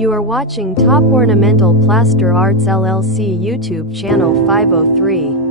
You are watching Top Ornamental Plaster Arts LLC YouTube channel 503.